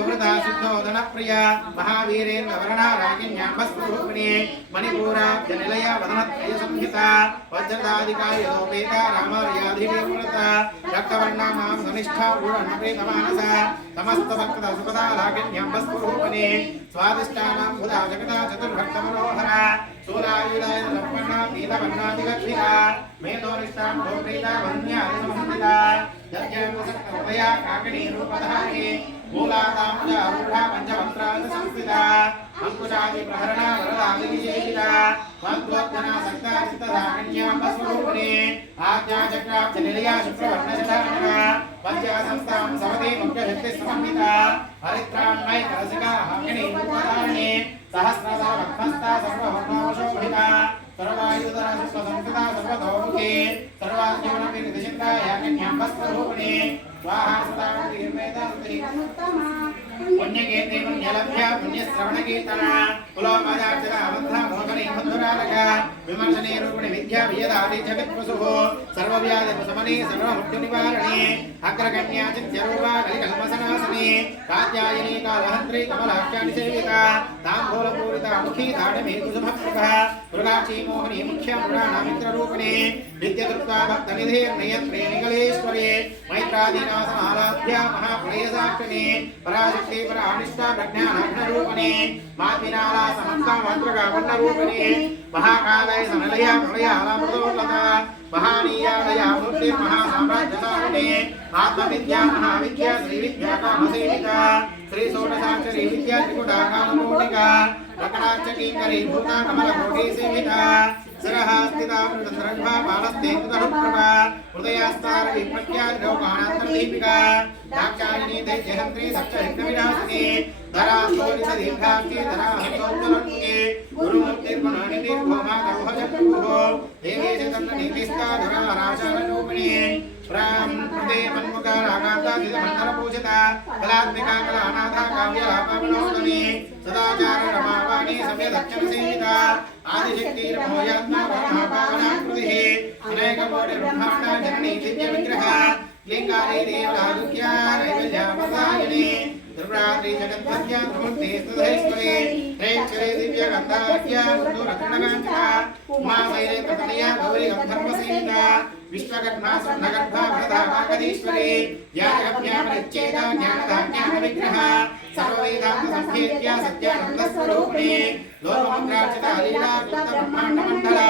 वयोवृता सिद्धोदन प्रिया महावीरेन्द्र वर्णा रागिन्याम्बस्वरूपिणी मणिपूराब्जनिलया वदनत्रय संहिता वज्रदादिका यदोपेता रामर्याधिविमृता रक्तवर्णा मां घनिष्ठा गुणप्रीतमानसा समस्त भक्त सुखदा रागिन्याम्बस्वरूपिणी स्वादिष्टानां बुधा जगदा चतुर्भक्त मनोहरा सूरायुधाय लक्ष्मणा पीतवर्णादिगक्षिता मेधोनिष्ठां भोप्रीता वन्या समन्विता यज्ञमुसक्तोपया काकिनी रूपधारिणी मूलादामुजा रूढा पंचमन्त्रान् संस्थिता अंकुशादि प्रहरणा वरदादि विजयिता वन्द्वोत्तना सक्ता चित्तधारिण्याम्बस्वरूपिणी आज्ञाचक्राब्जनिलया शुक्रवर्णशतानना पंचा संस्थां सवती मुख्यशक्तिसमन्विता हरित्राण्मयी कलसिका हाकिनी रूपधारिणी सहस्रदा भक्मस्ता सर्ववर्णोशोभिता सर्वायुधरा सुस्वसंस्कृता सर्वतोमुखी सर्वाज्ञानविनिधिचिन्ता याज्ञाम्बस्वरूपिणी स्वाहा सदा निर्वेदान्ति पुण्यकीर्ति पुण्यलभ्या पुण्यश्रवणकीर्तना कुलोमयार्चना अबन्धा मोहनी मधुरालक विमर्शने रूपिणी विद्या वियदादि जगत्प्रसुः सर्वव्याधिप्रशमने सर्वमुक्तिनिवारणे अग्रगण्या चित्यरूपा कलिकल्पसनासने कात्यायनी कालहन्त्री कमलाख्यानि सेविता ताम्बूलपूरिता मुखी ताडमे कुसुमप्रभा मृगाक्षी मोहिनी मुख्या पुराणमित्ररूपिणी नित्यतृप्ता भक्तनिधेर्नियत्रे निगलेश्वरे मैत्रादीनासमाराध्या महाप्रयसाक्षिणी पराशक्ति परानिष्ठा प्रज्ञानाग्नरूपिणी मात्मिनाला समन्ता मातृका वर्णरूपिणी महाकालय सनलया प्रलयालामृतोन्नता महानीयालया मूर्तिर्महासाम्राज्यसारिणी आत्मविद्या महाविद्या श्रीविद्या कामसेविता श्रीषोडशाक्षरी विद्या त्रिकुटाकामकोटिका रकणाक्षकीकरी भूता कमलकोटिसेविता शिरः स्थिता मृतन्द्रज्भा बालस्तेन्दुतरुप्रभा हृदयास्तार विप्रत्याद्रौकाणान्तर्दीपिका दाक्षायिनी दैत्यहन्त्री सप्तयज्ञविनाशिनी धरास्तोलितदीर्घाक्षी धराहन्तोज्ज्वलन्मुखे गुरुमूर्तिर्गुणनिधिर्भौमा गौहजप्रभुः देवी चतन्ननीतिस्था धराराशाररूपिणी प्रदे मन्मुखा रागान्तादितमण्डलपूजिता कलात्मिका कलानाथा काव्यलापाविनोदनी सदाचार रमावाणी सव्यदक्षिणसेविता आदिशक्तिर्मोयात्मा परमभावनाकृतिः अनेककोटिब्रह्माण्ड जननी दिव्यविग्रह लिङ्गारे देवलादुख्या नैवेद्यामदायिनी त्रिपुरात्रि जगद्वद्या त्रिमूर्ति स्तुधैश्वरी त्रैक्षरे दिव्यगन्धाख्या सुरत्नकाञ्चिता उमाशैले प्रतनया गौरी गन्धर्वसेविता विश्वकर्मा स्वर्णगर्भा वरदा वागदीश्वरी ज्ञानगम्यापरिच्छेदा ज्ञानधाज्ञानविग्रह सर्ववेदान्तसंखेत्या सत्यानन्दस्वरूपिणी लोकमन्त्रार्चिता लीला ब्रह्माण्डमण्डला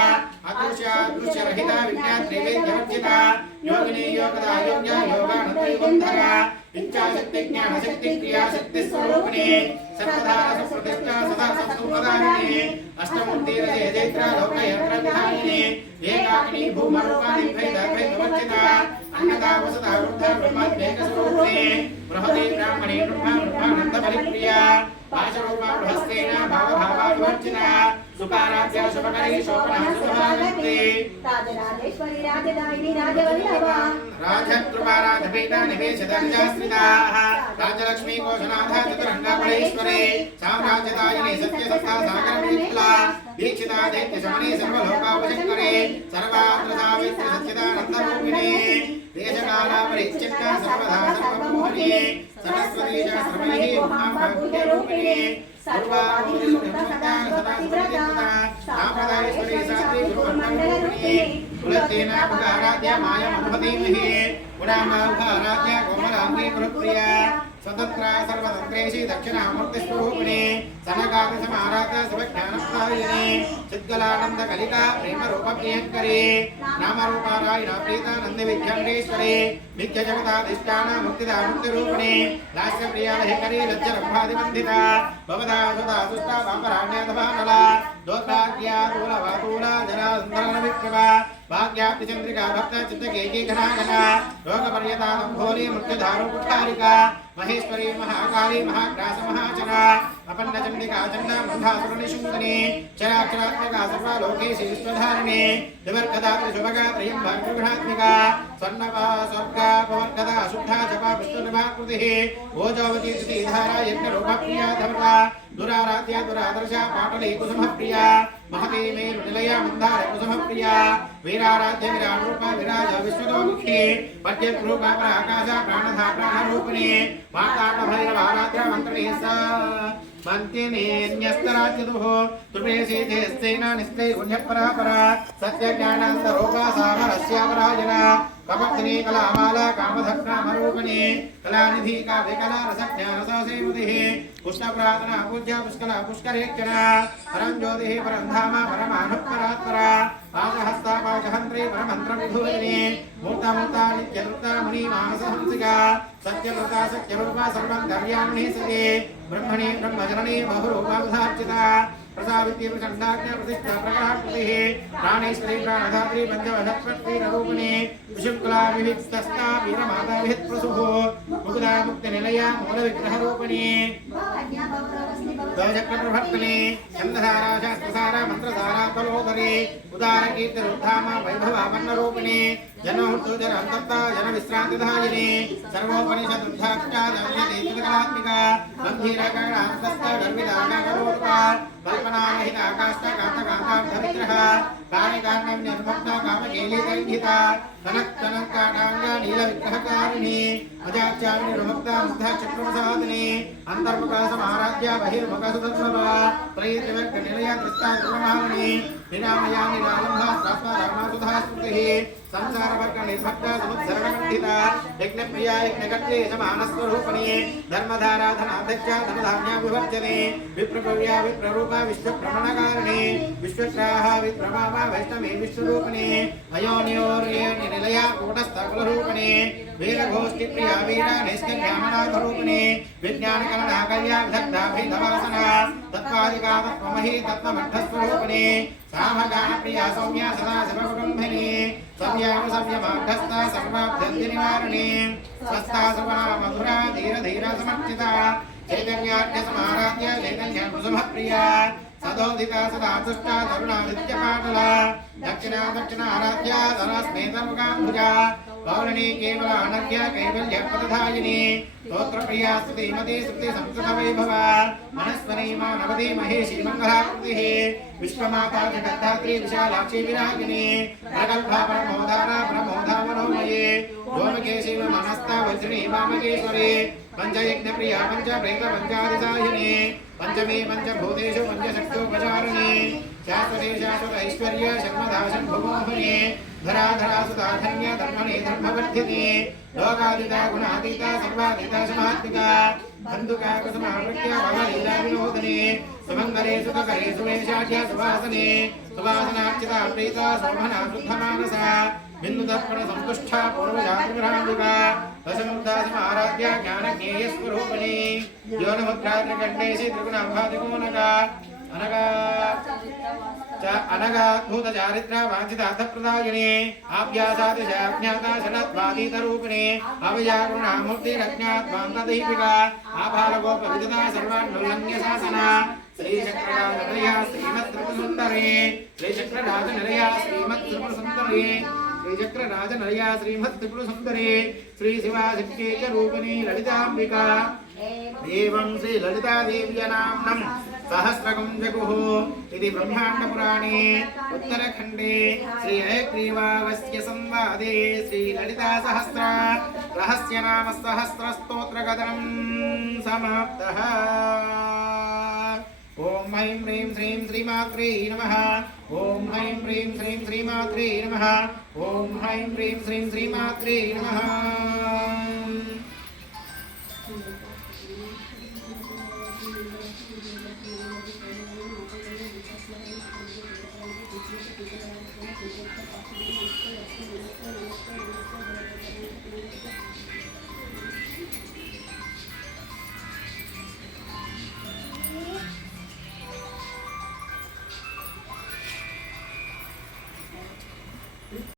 अदृश्यादृश्यरहिता विज्ञात्रिवेद्यवर्जिता योगिनी योगदा योग्या योगानत्रैवन्धरा इच्छाशक्ति ज्ञानशक्ति क्रियाशक्ति स्वरूपिणी सर्वधारा सुप्रतिष्ठा सदा सत्सुखदायिनी अष्टमूर्तिरजय जैत्रा लोकयन्त्रविधायिनी एकाकिनी भूमरूपाणि द्वैतवर्जिता अन्नदा वसदा वृद्धा ब्रह्मद्वेकस्वरूपिणी बृहती ब्राह्मणी ब्रह्मानन्दपरिप्रिया आशरूपा बृहस्तेन भावभावाविवर्जिता सुकाराध्या शुभकरी शोभना सुभागन्ते राजराजेश्वरी राजदायिनी राजवल्लभा राजकृपा राजपीठा निवेशितर्जास्मिताः राजलक्ष्मी कोशनाथा चतुरङ्गपरेश्वरी साम्राज्यदायिनी सत्यसत्ता सागरविपुला दीक्षिता दैत्यशमनी सर्वलोकापशङ्करी सर्वात्र सावित्री सच्चिदानन्दरूपिणी देशकालापरिच्छिन्ना सर्वदा सर्वमोहिनी सरस्वती शास्त्रमयी उमा भाग्यरूपिणी सर्वाभूतिसुखदा सदा सुप्रतिष्ठिता साम्प्रदायेश्वरी सात्विक गुरुमण्डलरूपिणी कुलतेना मुखाराध्या मायामनुमतीमहि गुणामामुखाराध्या कोमलाङ्गी गुरुप्रिया स्वतन्त्रा सर्वतन्त्रेशी दक्षिणामूर्तिस्वरूपिणी सनकादिसमाराध्या शिवज्ञानप्रदायिनी चिद्गलानन्दकलिका प्रेमरूपप्रियङ्करी नामरूपारायणा प्रीता नन्दिविद्याङ्गेश्वरी नित्यजगदाधिष्ठाना मुक्तिदा मुक्तिरूपिणी दास्यप्रिया लहिकरी लज्जरम्भादिबन्धिता भवदा सुधा सुष्टा वामराण्याधभानला दोत्राज्ञा तूलवातूला जरासुन्दरनविक्रमा भाग्याप्तिचन्द्रिका भक्त चित्तकेकी घनाघना रोगपर्यतालम्भोली मृत्युधारुपुठारिका महेश्वरी महाकाली महाग्रास महाचना अपन्नचण्डिका चण्डा मन्धासुरनिशूदनी चराक्षरात्मका सर्वलोकेशी विश्वधारिणी दिवर्गदा त्रिशुभगा त्र्यम्बकगृहात्मिका स्वर्णपा स्वर्गा पवर्गदा शुद्धा जपा विष्णुनिभाकृतिः भोजोवती धारा यज्ञरूपप्रिया धर्मा दुराराध्या दुरादर्शा पाटली कुसुमप्रिया महती मेरुनिलया मंदार कुसुमप्रिया वीराराध्य विराट रूप विराज विश्वतोमुखी पद्यरूपा पराकाश प्राणधा प्राणरूपिणी माता भैरवाराध्य मंत्रिणी सा मंत्यनेन्यस्तराज्यतुः तुपेशेते स्तेना निस्ते गुण्यपरापरा सत्यज्ञानान्तरोगा सामरस्यापराजना कपत्नी कलामाला कामधक्रामरूपिणी कलानिधि काव्यकला रसज्ञानसासेमतिः पुष्णप्रार्थना पूज्या पुष्कला पुष्करेक्षणा परं ज्योतिः परं धाम परमानुपरात्परा पादहस्ता पादहन्त्री परमन्त्रविभूषिणी मूर्ता नित्यनृता मुनि मानसहंसिका सत्यकृता सत्यरूपा सर्वं धर्यामणि सति ब्रह्मणि ब्रह्मजननी बहुरूपावधार्चिता प्रसावित्य प्रचण्डाज्ञा प्रतिष्ठा प्रकाशकृतिः प्राणेश्वरी प्राणधात्री पञ्चवधत्वत्रीरूपिणी विशुक्ला विविक्तस्ता वीरमाता विहितप्रसुः मुकुदा मुक्तिनिलया मूलविग्रहरूपिणी दौचक्रप्रभर्तनी छन्दधारा शास्त्रसारा मन्त्रधारा कलोदरी उदारकीर्तिरुद्धामा वैभवामन्नरूपिणी जनोर्तुजरान्तप्ता जनविश्रान्तिदायिनी सर्वोपनिषदुद्धाक्षा जननीतिकलात्मिका गम्भीरकरणान्तस्था गर्विदानकरोरुपा कल्पनारहिताकाष्ठकान्तकान्ताब्धविग्रह कानिकान्नविनिर्मुक्ता कामकेलीकैहिता कनक्कनक्काटाङ्गा नीलविग्रहकारिणी अजाच्याविनिर्मुक्ता मुग्धचक्रप्रसादिनी अन्तर्मुखसमाराध्या बहिर्मुखसुतत्ववा त्रयीत्रिवर्गनिलया दृष्टा गुणमालिनी निरामया निरालम्भा स्वात्मधर्मासुधास्मृतिः संसारवर्गनिर्भक्ता समुत्सरणमण्डिता यज्ञप्रिया यज्ञकर्त्री समानस्वरूपिणी धर्मधाराधनाध्यक्षा धनधान्या विवर्जने विप्रभव्या विप्ररूपा विश्वभ्रमणकारिणी विश्वग्राह विप्रभावा वैष्णवी विश्वरूपिणी अयोनियोर्योनिलया कूटस्थकुलरूपिणी वीरघोष्ठिप्रिया वीरा नैष्कर्यामनाथरूपिणी विज्ञानकलनाकल्या विदग्धाभिधवासना तत्त्वादिका तत्त्वमही तत्त्वमठस्वरूपिणी सामगानप्रिया सौम्या सदा शिवकुटुम्बिनी सव्यामसव्यमाढस्ता सर्वाभ्यन्तिनिवारिणी स्वस्था सुपना मधुरा धीर धीर समर्चिता चैतन्याढ्य समाराध्य चैतन्यकुसुमप्रिया सदोदिता सदा तुष्टा तरुणादित्यपाटला दक्षिणा दक्षिणाराध्या धनस्मेतमुखाम्बुजा पौर्णी केवला अनघ्या कैवल्यपदधायिनी स्तोत्रप्रिया स्तुतिमती स्तुति संस्कृतवैभवा मनस्वनी मानवती महेशी मङ्गलाकृतिः विश्वमाता जगद्धात्री विशालाक्षी विरागिनी प्रगल्भा परमोधारा प्रमोधा मनोमये गोमकेशी मनस्ता वज्रिणी वामकेश्वरी पंचयज्ञप्रिया पंचप्रेत पंचादिदायिनी पंचमी पंचभूतेषु पंचशक्तोपचारिणी शाश्वती शाश्वत ऐश्वर्य शर्मदा शम्भुमोहिनी धराधरा सुधाधन्य धर्मणे धर्मवर्धिनी लोकादिता गुणातीता सर्वादिता समात्मिका बन्धुका कुसुमावृत्या भवलीला विनोदिनी सुमङ्गले सुखकरे सुवेशाढ्य सुवासने सुवासनार्चिता प्रीता शोभना शुद्धमानसा बिन्दुदर्पण सन्तुष्टा पूर्वजातिविराजिका दशमुग्धा समाराध्या ज्ञानज्ञेयस्वरूपिणी योनमुद्राग्रकण्डेशि त्रिगुणाभादिकोनका अनगाद्भुतचारित्रा वाञ्छितार्थप्रदायिनी आभ्यासातिशाज्ञाता षडत्वातीतरूपिणी अवयागुणामूर्तिरज्ञात्वान्तदीपिका आभारगोपविदिता सर्वान्नुल्लङ्घ्य शासना श्रीचक्रराजनिलया श्रीमत्त्रिपुरसुन्दरी श्रीचक्रराजनिलया श्रीमत्त्रिपुरसुन्दरी श्रीचक्रराजनिलया श्रीमत्त्रिपुरसुन्दरी श्रीशिवाशिवरूपिणी ललिताम्बिका एवं श्री ललिता देव्या नाम्नं सहस्रकं जगुः इति ब्रह्माण्डपुराणे उत्तरखण्डे श्री हयग्रीवागस्त्य संवादे श्री ललिता सहस्र रहस्य नाम सहस्र स्तोत्रकथनं समाप्तः। ओम ऐं ह्रीं श्रीं श्रीमात्रे नमः। ओम ऐं ह्रीं श्रीं श्रीमात्रे नमः। ओम ऐं ह्रीं श्रीं श्रीमात्रे नमः।